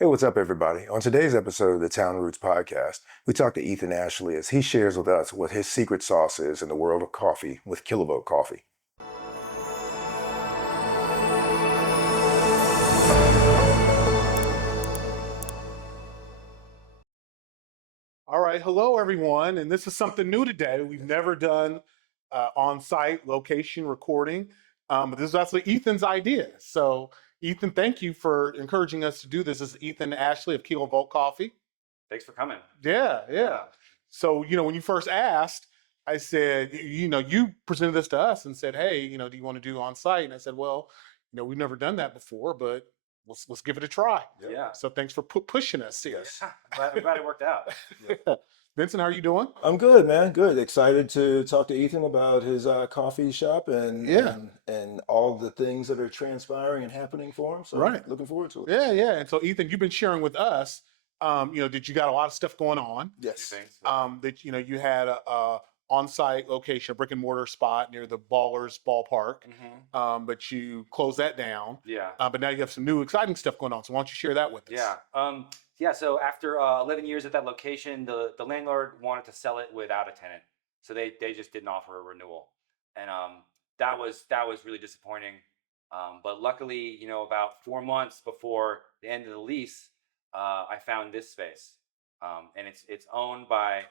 Hey, what's up, everybody? On today's episode of the Townrootz Podcast, we talk to Ethan Ashley as he shares with us what his secret sauce is in the world of coffee with Kilovolt Coffee. All right, hello everyone, and this is something new today. We've never done on-site location recording, but this is actually Ethan's idea. So, Ethan, thank you for encouraging us to do this. This is Ethan Ashley of Kilovolt Coffee. Thanks for coming. Yeah. So, when you first asked, I said, you presented this to us and said, hey, do you want to do on-site? And I said, well, we've never done that before, but let's give it a try. Yeah. So thanks for pushing us here. Yeah. I'm glad it worked out. Vincent, how are you doing? I'm good, man. Good. Excited to talk to Ethan about his coffee shop and all the things that are transpiring and happening for him. So, Right. looking forward to it. Yeah. And so, Ethan, you've been sharing with us, that you got a lot of stuff going on. Yes. Thanks. That you had a on-site location, a brick and mortar spot near the Ballers ballpark, but you closed that down. Yeah. But now you have some new exciting stuff going on. So why don't you share that with us? Yeah. So after 11 years at that location, the landlord wanted to sell it without a tenant, so they just didn't offer a renewal, and that was really disappointing. But luckily, about 4 months before the end of the lease, I found this space, and it's owned by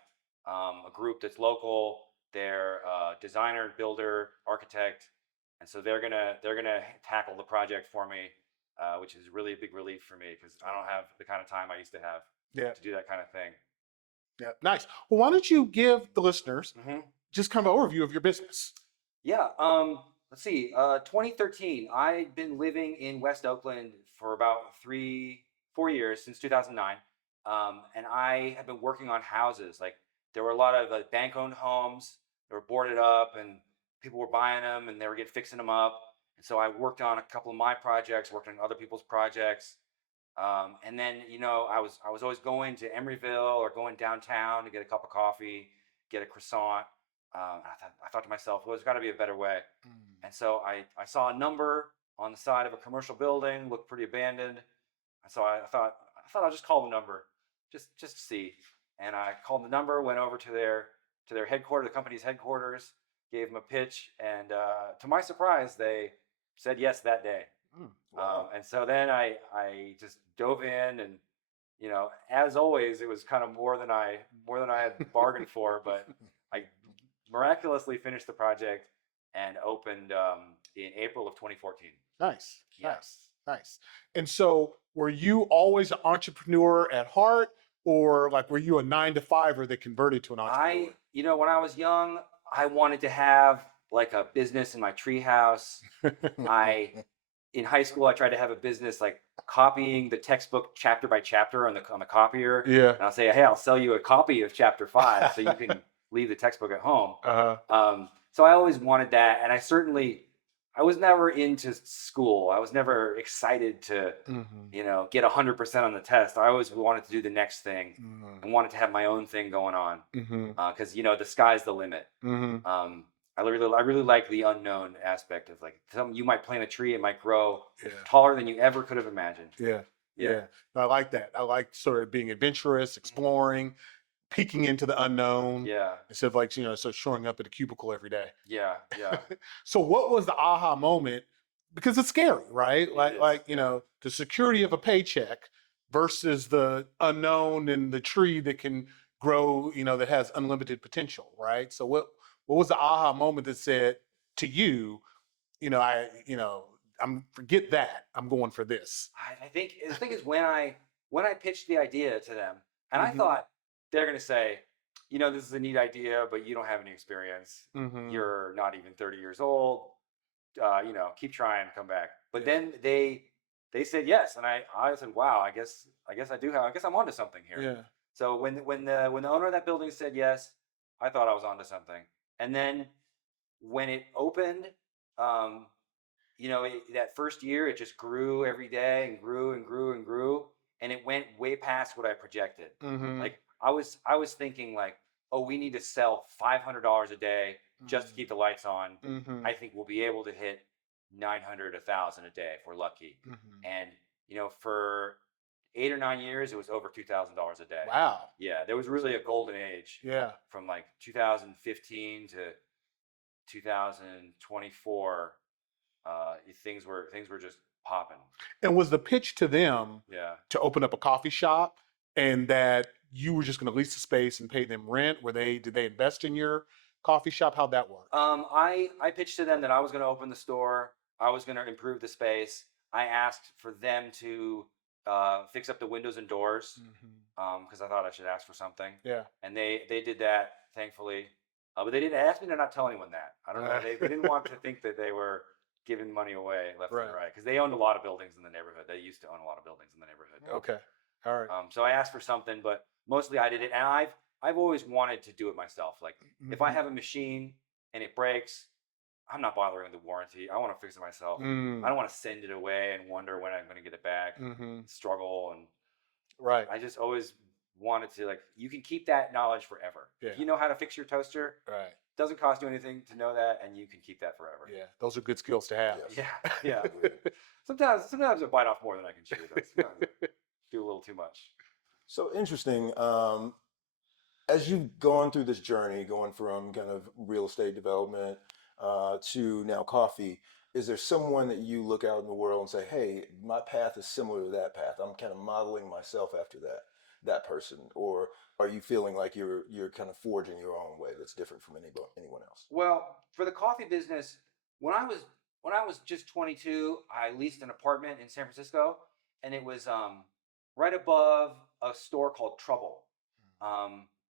a group that's local. They're designer, builder, architect, and so they're gonna tackle the project for me, which is really a big relief for me because I don't have the kind of time I used to have to do that kind of thing. Yeah. Nice. Well, why don't you give the listeners Mm-hmm. just kind of an overview of your business? Yeah. Let's see. 2013. I've been living in West Oakland for about 4 years, since 2009. And I have been working on houses. Like, there were a lot of bank-owned homes that were boarded up, and people were buying them, and they were fixing them up. And so I worked on a couple of my projects, worked on other people's projects. And then, I was always going to Emeryville or going downtown to get a cup of coffee, get a croissant. I thought to myself, well, there's got to be a better way. And so I saw a number on the side of a commercial building, looked pretty abandoned. And so I thought I'll just call the number, just to see. And I called the number, went over to their headquarters, the company's headquarters, gave them a pitch, and to my surprise, they said yes that day. Wow. And so then I just dove in, and as always, it was kind of more than I had bargained for, but I miraculously finished the project and opened in April of 2014. Nice. Yeah. Nice. And so, were you always an entrepreneur at heart, or like were you a 9-to-5er that converted to an entrepreneur? When I was young, I wanted to have like a business in my treehouse. In high school, I tried to have a business like copying the textbook chapter by chapter on the copier. Yeah. And I'll say, hey, I'll sell you a copy of chapter 5 so you can leave the textbook at home. So I always wanted that, and I was never into school. I was never excited to, get 100% on the test. I always wanted to do the next thing and wanted to have my own thing going on, because the sky's the limit. I really like the unknown aspect of, like, you might plant a tree, it might grow taller than you ever could have imagined. Yeah. I like that. I like sort of being adventurous, exploring, peeking into the unknown. Yeah. Instead of like, so showing up at a cubicle every day. Yeah. So what was the aha moment? Because it's scary, right? The security of a paycheck versus the unknown and the tree that can grow, that has unlimited potential, right? So what was the aha moment that said to you, forget that, I'm going for this? I think the thing is, when I pitched the idea to them, and I thought they're going to say, this is a neat idea, but you don't have any experience. You're not even 30 years old. Keep trying, come back. But then they said yes, and I said, wow, I guess I'm onto something here. Yeah. So when the owner of that building said yes, I thought I was onto something. And then when it opened, that first year, it just grew every day and grew and grew and grew, and it went way past what I projected. Like, I was thinking, like, oh, we need to sell $500 a day just to keep the lights on. I think we'll be able to hit 900, 1,000 a day if we're lucky. And for 8 8 or 9 years, it was over $2,000 a day. Wow. Yeah, there was really a golden age. Yeah. From like 2015 to 2024, things were just popping. And was the pitch to them Yeah. to open up a coffee shop, and that you were just going to lease the space and pay them rent? Did they invest in your coffee shop? How'd that work? I pitched to them that I was going to open the store. I was going to improve the space. I asked for them to fix up the windows and doors because I thought I should ask for something. Yeah. And they did that, thankfully. But they didn't ask me to not tell anyone that. I don't know. They didn't want to think that they were giving money away left and right, because they owned a lot of buildings in the neighborhood. They used to own a lot of buildings in the neighborhood. Okay. All right. So I asked for something, but mostly I did it. And I've always wanted to do it myself. Like if I have a machine and it breaks, I'm not bothering the warranty. I want to fix it myself. I don't want to send it away and wonder when I'm going to get it back, struggle. And Right. I just always wanted to, like, you can keep that knowledge forever. Yeah. If you know how to fix your toaster, Right. doesn't cost you anything to know that, and you can keep that forever. Yeah. Those are good skills to have. Yes. Yeah. Sometimes I bite off more than I can chew. Sometimes I do a little too much. So interesting. As you've gone through this journey, going from kind of real estate development to now coffee, is there someone that you look out in the world and say, hey, my path is similar to that path? I'm kind of modeling myself after that person. Or are you feeling like you're kind of forging your own way that's different from anyone else? Well, for the coffee business, when I was just 22, I leased an apartment in San Francisco, and it was right above a store called Trouble.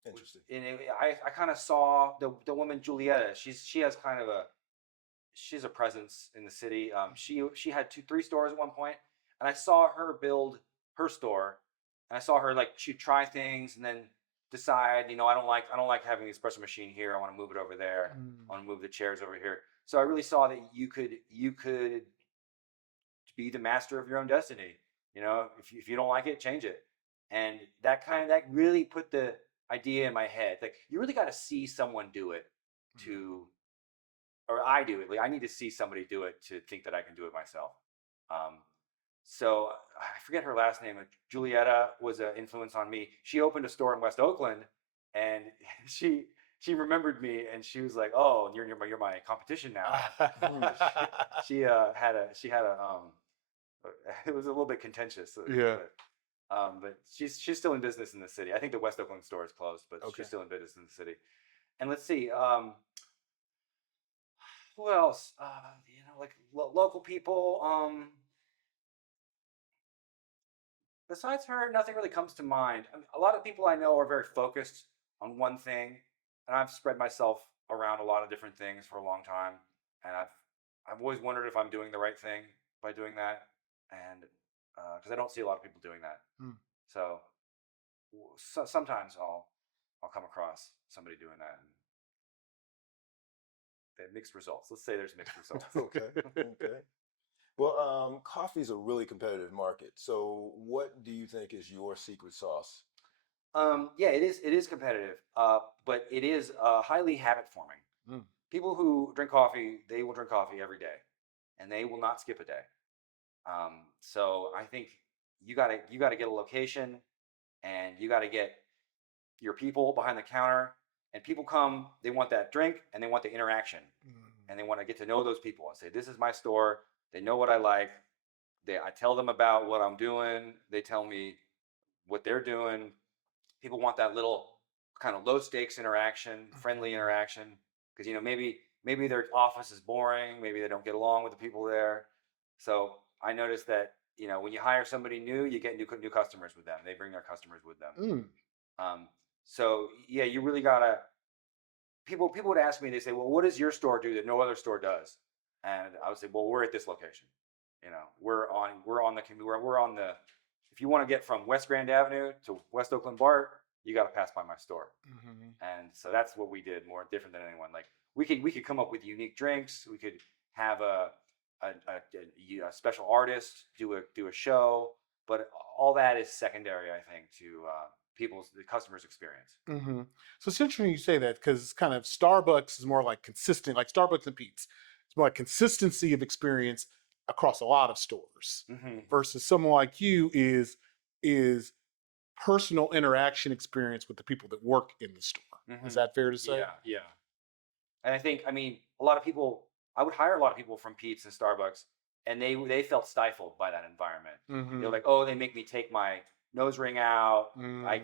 Interesting. And I kind of saw the woman Julietta. She's a presence in the city. She had 3 stores at one point, and I saw her build her store, and I saw her, like, she'd try things and then decide, I don't like having the espresso machine here. I want to move it over there. I want to move the chairs over here. So I really saw that you could be the master of your own destiny. If you don't like it, change it. And that really put the idea in my head. Like, you really got to see someone do it or I do it. Like, I need to see somebody do it to think that I can do it myself. So I forget her last name. Julietta was an influence on me. She opened a store in West Oakland, and she remembered me, and she was like, "Oh, you're my competition now." she had a it was a little bit contentious. Yeah. But she's still in business in the city. I think the West Oakland store is closed, but she's still in business in the city. And let's see, who else? Like local people. Besides her, nothing really comes to mind. I mean, a lot of people I know are very focused on one thing, and I've spread myself around a lot of different things for a long time, and I've always wondered if I'm doing the right thing by doing that, and because I don't see a lot of people doing that. So sometimes I'll come across somebody doing that, and they have mixed results. Let's say there's mixed results. Okay. Well, coffee is a really competitive market. So what do you think is your secret sauce? Yeah, it is competitive, but it is highly habit forming. People who drink coffee, they will drink coffee every day, and they will not skip a day. So I think you gotta get a location, and you gotta get your people behind the counter. And people come, they want that drink, and they want the interaction, and they want to get to know those people and say, "This is my store." They know what I like. I tell them about what I'm doing. They tell me what they're doing. People want that little kind of low stakes interaction, friendly interaction, because maybe their office is boring. Maybe they don't get along with the people there. So I noticed that when you hire somebody new, you get new customers with them. They bring their customers with them. So yeah, you really gotta. People would ask me. They say, "Well, what does your store do that no other store does?" And I would say, "Well, we're at this location. We're on the. If you want to get from West Grand Avenue to West Oakland BART, you got to pass by my store." And so that's what we did, more different than anyone. Like we could come up with unique drinks. We could have a special artist do a show, but all that is secondary, I think, to the customer's experience. So it's interesting you say that, because kind of Starbucks is more like consistent, like Starbucks and Pete's. It's more like consistency of experience across a lot of stores, versus someone like you is is personal interaction experience with the people that work in the store. Mhm. Is that fair to say? Yeah, yeah. And I think, I mean, a lot of people, I would hire a lot of people from Pete's and Starbucks, and they felt stifled by that environment. They're like, oh, they make me take my nose ring out. I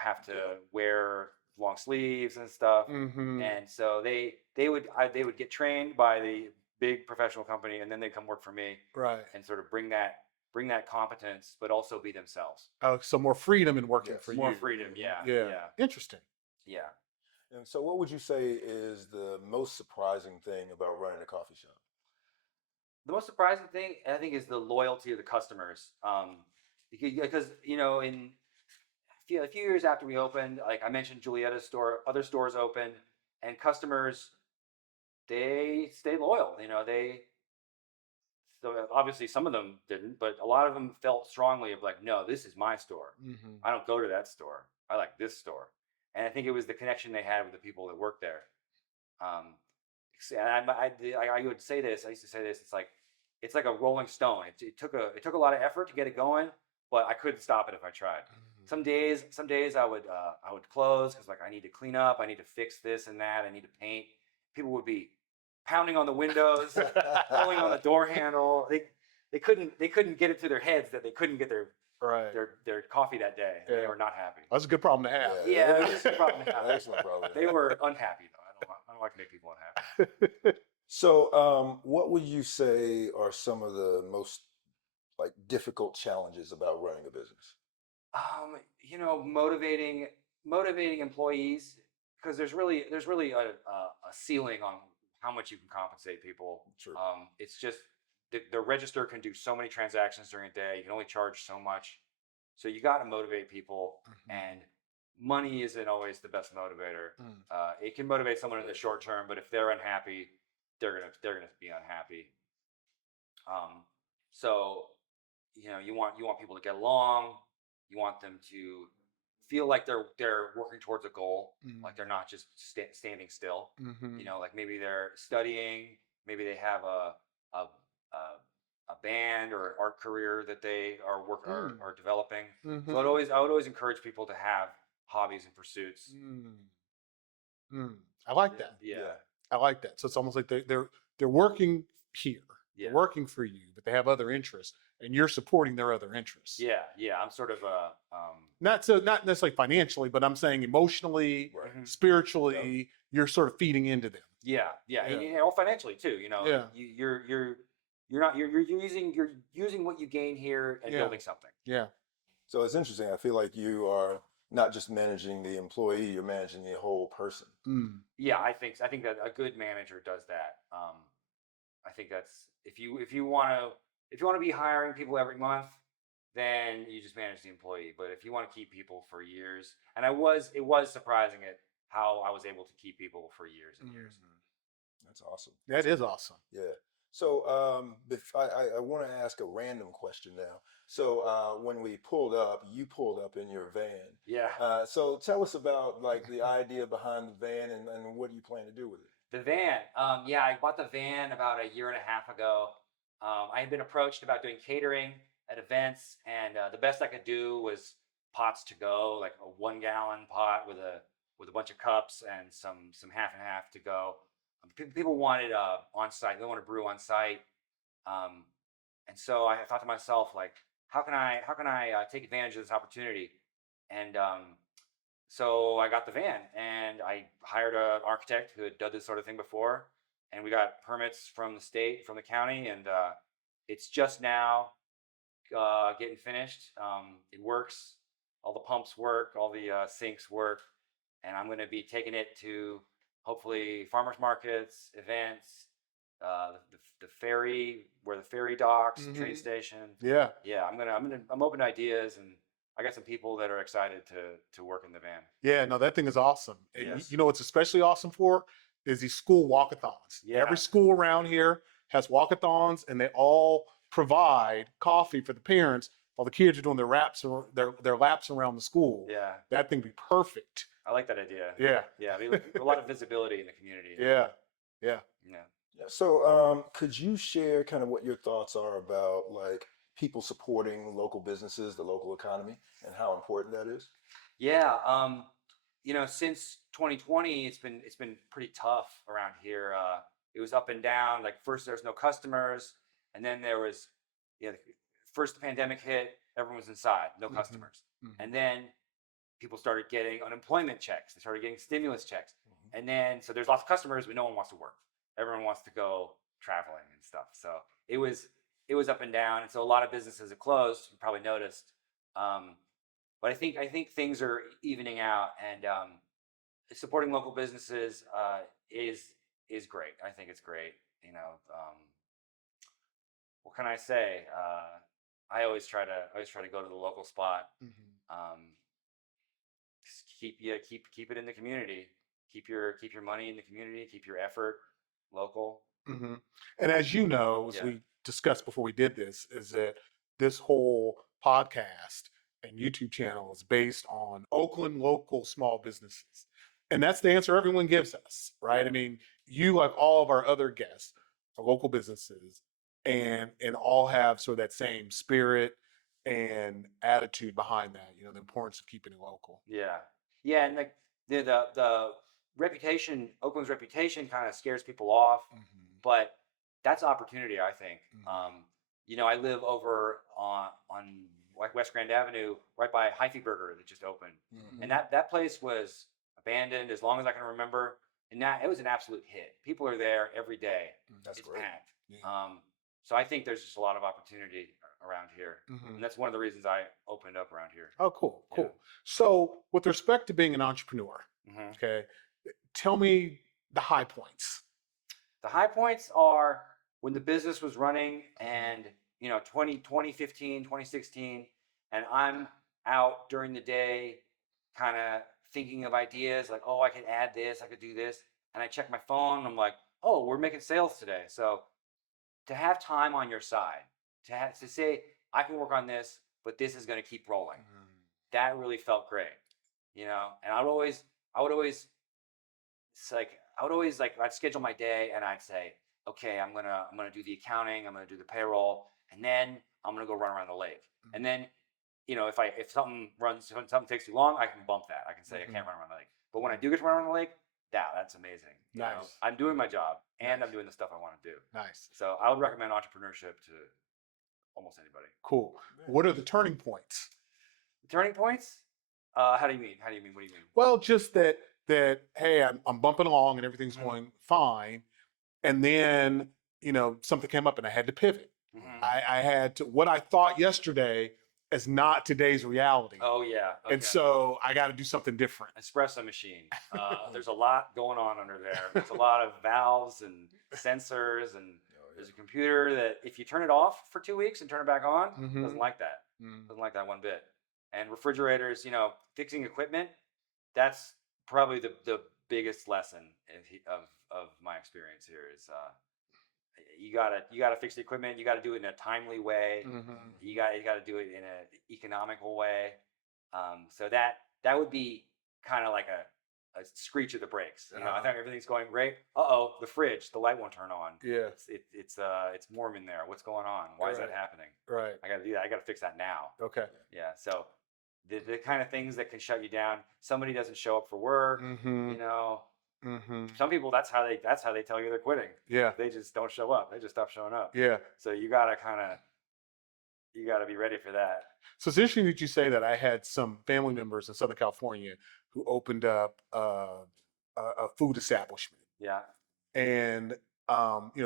have to wear long sleeves and stuff. And so they would get trained by the big professional company, and then they come work for me Right. and sort of bring that competence, but also be themselves. So more freedom in working Yes. for More you. freedom, yeah. Yeah. Yeah. Interesting. Yeah. And so, what would you say is the most surprising thing about running a coffee shop? The most surprising thing, I think, is the loyalty of the customers. Because in a few years after we opened, like I mentioned, Julietta's store, other stores opened, and customers, they stay loyal. So obviously some of them didn't, but a lot of them felt strongly of like, no, this is my store. I don't go to that store. I like this store. And I think it was the connection they had with the people that worked there. And I would say this. I used to say this. It's like a rolling stone. It took a lot of effort to get it going, but I couldn't stop it if I tried. Some days I would close because like I need to clean up, I need to fix this and that, I need to paint. People would be pounding on the windows, pulling on the door handle. They couldn't get it to their heads that they couldn't get their coffee that day. Yeah. They were not happy. That's a good problem to have. Yeah, it was a problem to have. Excellent problem. They were unhappy though. I don't like to make people unhappy. So, what would you say are some of the most like difficult challenges about running a business? Motivating employees, because there's really a ceiling on how much you can compensate people. True. It's just the register can do so many transactions during a day. You can only charge so much, so you got to motivate people, and money isn't always the best motivator. It can motivate someone in the short term, but if they're unhappy, they're gonna be unhappy. So you want people to get along. You want them to feel like they're working towards a goal, like they're not just standing still. Like maybe they're studying, maybe they have a band or an art career that they are developing. So I would always encourage people to have hobbies and pursuits. I like that. Yeah. I like that. So it's almost like they're working here. Yeah. They're working for you, but they have other interests, and you're supporting their other interests. Yeah. I'm sort of Not necessarily financially, but I'm saying emotionally, spiritually, you're sort of feeding into them. Yeah. And financially too. Yeah. You're using what you gain here and building something. Yeah. So it's interesting. I feel like you are not just managing the employee; you're managing the whole person. Yeah, I think that a good manager does that. I think that's if you want to be hiring people every month, then you just manage the employee. But if you want to keep people for years, and it was surprising how I was able to keep people for years and years. That's awesome. That is awesome. Yeah. So I want to ask a random question now. So when we pulled up, you pulled up in your van. Yeah. So tell us about like the idea behind the van and what do you plan to do with it? The van. I bought the van about a year and a half ago. I had been approached about doing catering at events, and the best I could do was pots to go, like a 1 gallon pot with a bunch of cups and some half and half to go. People wanted on site. They want to brew on site, and so I thought to myself, like, how can I take advantage of this opportunity? And so I got the van, and I hired an architect who had done this sort of thing before, and we got permits from the state, from the county, and it's just now getting finished. It works. All the pumps work. All the sinks work, and I'm going to be taking it to hopefully farmers markets, events, the ferry, where the ferry docks, train station. Yeah. I'm open to ideas, and I got some people that are excited to work in the van. Yeah, no, that thing is awesome. Yes. You know what's especially awesome for is these school walkathons. Yeah. Every school around here has walkathons, and they all provide coffee for the parents while the kids are doing their laps around the school. Yeah. That thing would be perfect. I like that idea. Yeah. Yeah. I mean, a lot of visibility in the community. Yeah. Yeah. So could you share kind of what your thoughts are about like people supporting local businesses, the local economy, and how important that is? Yeah, since 2020, it's been pretty tough around here. It was up and down. Like first there was no customers, and then there was, first the pandemic hit, everyone was inside, no customers, and then people started getting unemployment checks. They started getting stimulus checks, and then so there's lots of customers, but no one wants to work. Everyone wants to go traveling and stuff. So it was up and down, and so a lot of businesses have closed. You probably noticed. But I think things are evening out, and supporting local businesses is great. I think it's great. What can I say? I always try to go to the local spot. Just keep it in the community. Keep your money in the community. Keep your effort local. And as you know, as Yeah. we discussed before we did this, is that this whole podcast and YouTube channel is based on Oakland local small businesses. And that's the answer everyone gives us, right? I mean, you, like all of our other guests, are local businesses and all have sort of that same spirit and attitude behind that, the importance of keeping it local. Yeah, and like the reputation, Oakland's reputation, kind of scares people off, but that's opportunity, I think. I live over on West Grand Avenue, right by Hyphy Burger that just opened, and that place was abandoned as long as I can remember, and it was an absolute hit. People are there every day. That's It's great. packed. Yeah. So I think there's just a lot of opportunity around here, and that's one of the reasons I opened up around here. Oh, cool. Yeah. So, with respect to being an entrepreneur, Mhm. okay, tell me the high points. The high points are when the business was running and 2015, 2016, and I'm out during the day kind of thinking of ideas like, oh, I could add this, I could do this, and I check my phone and I'm like, oh, we're making sales today. So to have time on your side, to say I can work on this, but this is going to keep rolling, that really felt great. And I would always it's like I'd schedule my day and I'd say, okay, I'm gonna do the accounting, I'm gonna do the payroll, and then I'm gonna go run around the lake. And then, if something takes too long, I can bump that. I can say I can't run around the lake. But when I do get to run around the lake, that's amazing. Nice. I'm doing my job and Nice. I'm doing the stuff I want to do. Nice. So I would recommend entrepreneurship to almost anybody. Cool. What are the turning points? Turning points? How do you mean? What do you mean? Well, just that hey, I'm bumping along and everything's going fine, and then something came up and I had to pivot. I had to what I thought yesterday is not today's reality. Oh yeah. Okay. And so I got to do something different. Espresso machine. There's a lot going on under there. There's a lot of valves and sensors, and there's a computer that if you turn it off for 2 weeks and turn it back on, doesn't like that. Doesn't like that one bit. And refrigerators, fixing equipment, that's probably the biggest lesson of my experience here is you gotta fix the equipment. You gotta do it in a timely way. You gotta do it in an economical way. So that would be kind of like a screech of the brakes. I think everything's going great. The fridge, the light won't turn on. Yeah. It's warm in there. What's going on? Why is that happening? Right. I gotta do that. I gotta fix that now. Okay. Yeah. So the kind of things that can shut you down. Somebody doesn't show up for work. Some people, that's how they tell you they're quitting. Yeah. They just don't show up. They just stop showing up. Yeah. So you gotta be ready for that. So it's interesting that you say that. I had some family members in Southern California who opened up a food establishment. Yeah. And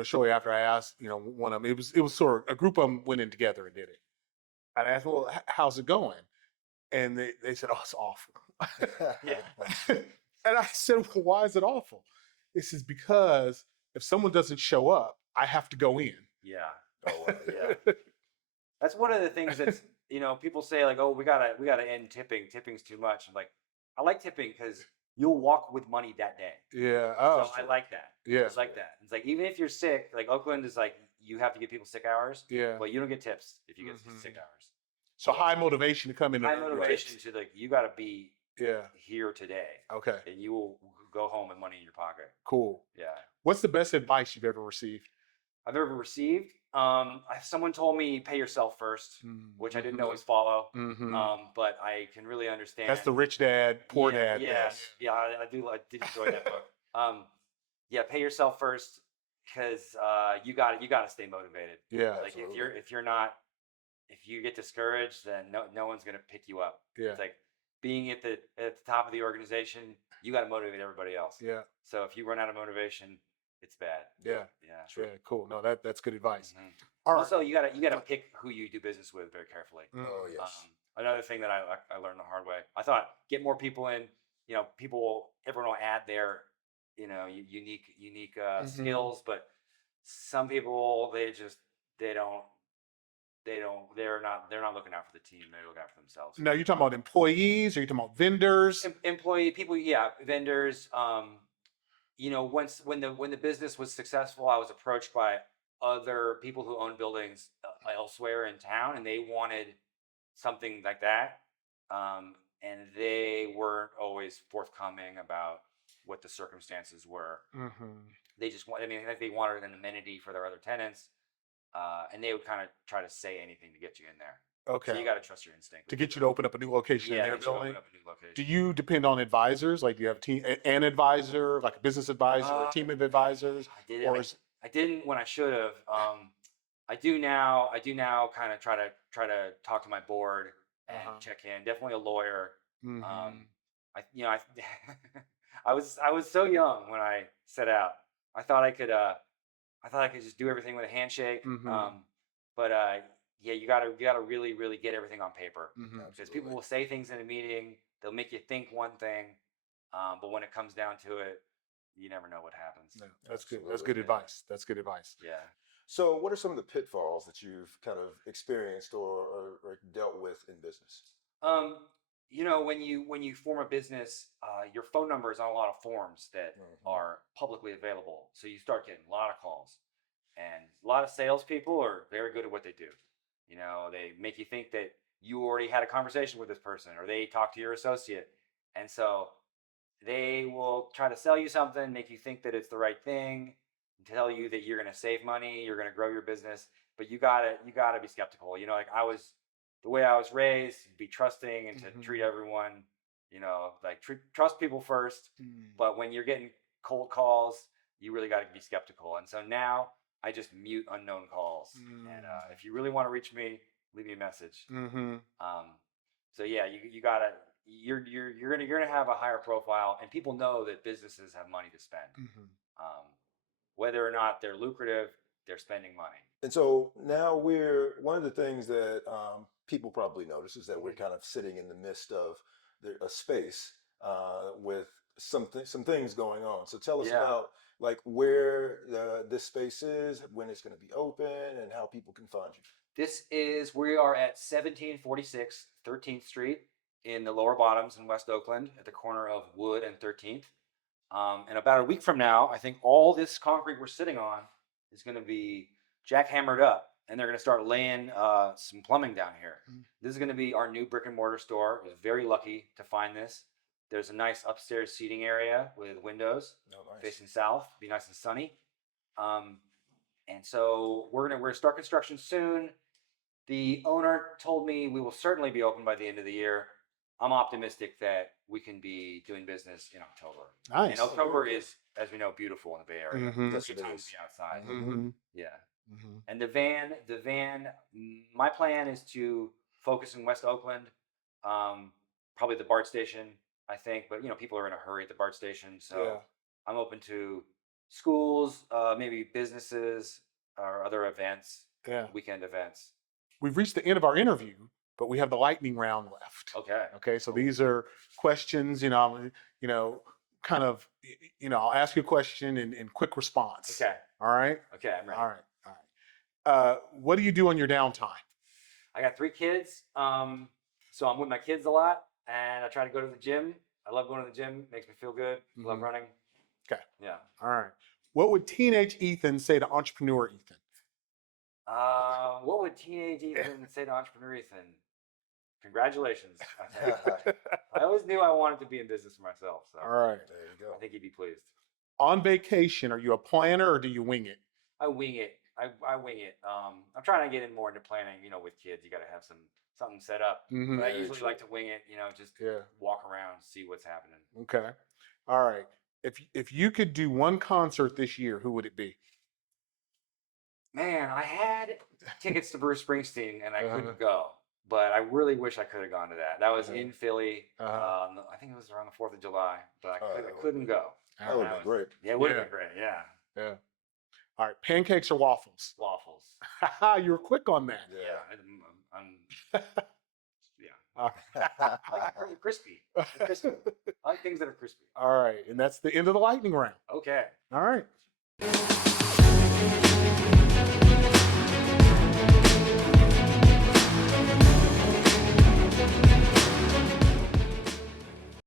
shortly after I asked, one of them, it was sort of a group of them went in together and did it. And I asked, well, how's it going? And they said, oh, it's awful. Yeah. And I said, well, why is it awful? They says, because if someone doesn't show up, I have to go in. Yeah. Oh, yeah. That's one of the things that's, people say like, oh, we gotta end tipping. Tipping's too much. I'm like, I like tipping because you'll walk with money that day. Yeah. Oh, so I like that. Yeah. It's like that. It's like, even if you're sick, like Oakland is like, you have to give people sick hours. Yeah. But you don't get tips if you get sick hours. So high motivation to come in. High motivation to like, you got to be here today. Okay. And you will go home with money in your pocket. Cool. Yeah. What's the best advice you've ever received? I've ever received? Someone told me pay yourself first, which I didn't always follow. But I can really understand. That's the rich dad, poor dad. Yes. Yeah, I did enjoy that book. Yeah, pay yourself first because you got to stay motivated. Yeah. Like Absolutely. if you get discouraged, then no one's gonna pick you up. Yeah. It's like being at the top of the organization, you got to motivate everybody else. Yeah. So if you run out of motivation, it's bad. Yeah. Yeah. Yeah. Cool. No, that's good advice. All right. Also, you gotta pick who you do business with very carefully. Oh yes. Another thing that I learned the hard way. I thought get more people in. Everyone will add their unique skills, but some people they're not looking out for the team. They're looking out for themselves. Now, you're talking about employees, or you're talking about vendors? Employee people, yeah, vendors. When the business was successful, I was approached by other people who own buildings elsewhere in town, and they wanted something like that, and they weren't always forthcoming about what the circumstances were. They just they wanted an amenity for their other tenants. And they would kind of try to say anything to get you in there. Okay. So you got to trust your instinct. To get you to open up a new location in their building? Open up a new location. Do you depend on advisors? Like, do you have an advisor, like a business advisor, or a team of advisors? I didn't when I should have. I do now. Kind of try to talk to my board and check in. Definitely a lawyer. I was so young when I set out. I thought I could just do everything with a handshake. But you gotta really, really get everything on paper. Because people will say things in a meeting, they'll make you think one thing, but when it comes down to it, you never know what happens. No, that's good. That's good advice. That's good advice. Yeah. So what are some of the pitfalls that you've kind of experienced or dealt with in business? When you form a business, your phone number is on a lot of forms that are publicly available. So you start getting a lot of calls, and a lot of salespeople are very good at what they do. They make you think that you already had a conversation with this person, or they talked to your associate, and so they will try to sell you something, make you think that it's the right thing, tell you that you're going to save money, you're going to grow your business, but you gotta be skeptical. The way I was raised, be trusting and to treat everyone, trust people first. But when you're getting cold calls, you really got to be skeptical. And so now I just mute unknown calls. And if you really want to reach me, leave me a message. So yeah, you're gonna have a higher profile, and people know that businesses have money to spend. Whether or not they're lucrative, they're spending money. And so now one of the things that people probably notice is that we're kind of sitting in the midst of a space with some things going on. So tell us about like where this space is, when it's going to be open, and how people can find you. We are at 1746 13th Street in the Lower Bottoms in West Oakland at the corner of Wood and 13th. And about a week from now, I think all this concrete we're sitting on is going to be jackhammered up, and they're going to start laying some plumbing down here. This is going to be our new brick and mortar store. I was very lucky to find this. There's a nice upstairs seating area with windows facing south. Be nice and sunny. And so we're gonna start construction soon. The owner told me we will certainly be open by the end of the year. I'm optimistic that we can be doing business in October. Nice. And October is, as we know, beautiful in the Bay Area. Yes, Good it time is. to be outside. Yeah. Mm-hmm. And the van, my plan is to focus in West Oakland, probably the BART station, I think, but people are in a hurry at the BART station. So I'm open to schools, maybe businesses or other events, weekend events. We've reached the end of our interview, but we have the lightning round left. Okay. So these are questions, kind of, I'll ask you a question in quick response. Okay. All right. Okay. I'm ready. All right. What do you do on your downtime? I got 3 kids. So I'm with my kids a lot, and I try to go to the gym. I love going to the gym. Makes me feel good. Love running. Okay. Yeah. All right. What would teenage Ethan say to entrepreneur Ethan? What would teenage Ethan say to entrepreneur Ethan? Congratulations. I think. I always knew I wanted to be in business for myself. So All right. There you go. I think he'd be pleased. On vacation, are you a planner or do you wing it? I wing it. I wing it. I'm trying to get in more into planning. With kids, you got to have something set up. Mhm. But I Very usually true. like to wing it. Just Yeah. walk around, see what's happening. Okay. All right. If you could do one concert this year, who would it be? Man, I had tickets to Bruce Springsteen and I Uh-huh. couldn't go, but I really wish I could have gone to that. That was Uh-huh. in Philly. Uh-huh. I think it was around the 4th of July, but I Oh, couldn't go. That would And have been great. Yeah, it would have Yeah. been great. Yeah, Yeah. All right. Pancakes or waffles? waffles. You were quick on that. Yeah, I'm yeah. All I like crispy. Crispy. I like things that are crispy. All right. And that's the end of the lightning round. Okay. All right.